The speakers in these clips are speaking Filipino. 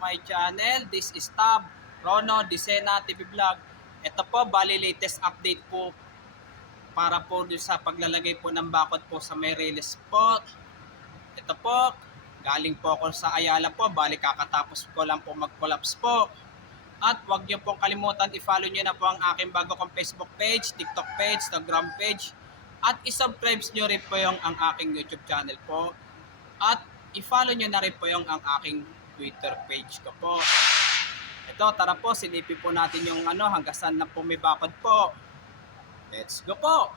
my channel. This is Tab Rono Disena TV Vlog. Ito po, bali latest update po para po sa paglalagay po ng bakod po sa may release po. Ito po, galing po ako sa Ayala po, bali kakatapos ko lang po mag-collapse po. At huwag niyo pong kalimutan, i-follow niyo na po ang aking bago kong Facebook page, TikTok page, Instagram page. At i-subscribe niyo rin po yung ang aking YouTube channel po. At i-follow niyo na rin po yung ang aking Twitter page ko po. Ito, tara po, silipin po natin yung hanggang saan na po may bakod po. Let's go po!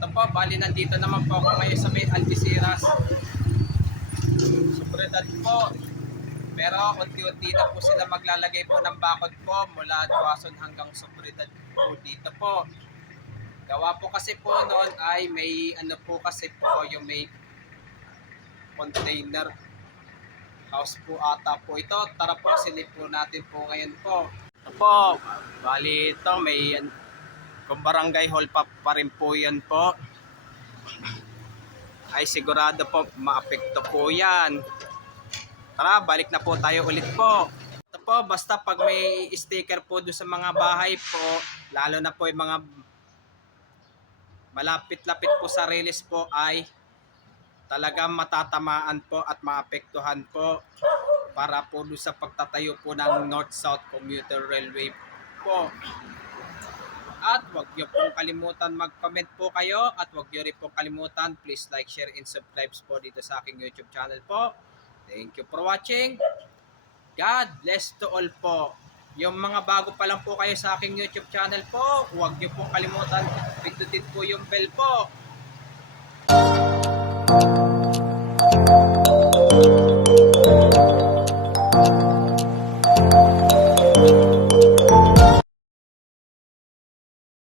Ito po, bali nandito naman po ako ngayon sa may Algeciras. Sobrang po. Pero unti-unti na po sila maglalagay po ng bakod po mula Duason hanggang Sobredad po dito po. Gawa po kasi po noon ay may po kasi po yung may container house po ata po ito. Tara po, silip po natin po ngayon po. Ito Ito po, bali ito may kung barangay hall pa rin po yan po, ay sigurado po maapekto po yan. Tara, balik na po tayo ulit po. Ito po, basta pag may sticker po doon sa mga bahay po, lalo na po yung mga malapit-lapit po sa release po, ay talagang matatamaan po at maapektuhan po para po doon sa pagtatayo po ng North-South Commuter Railway po. At huwag niyo pong kalimutan mag-comment po kayo at huwag niyo rin pong kalimutan, please like, share, and subscribe po dito sa aking YouTube channel po. Thank you for watching. God bless to all po. Yung mga bago pa lang po kayo sa aking YouTube channel po, huwag niyo pong kalimutan, pindutin po yung bell po.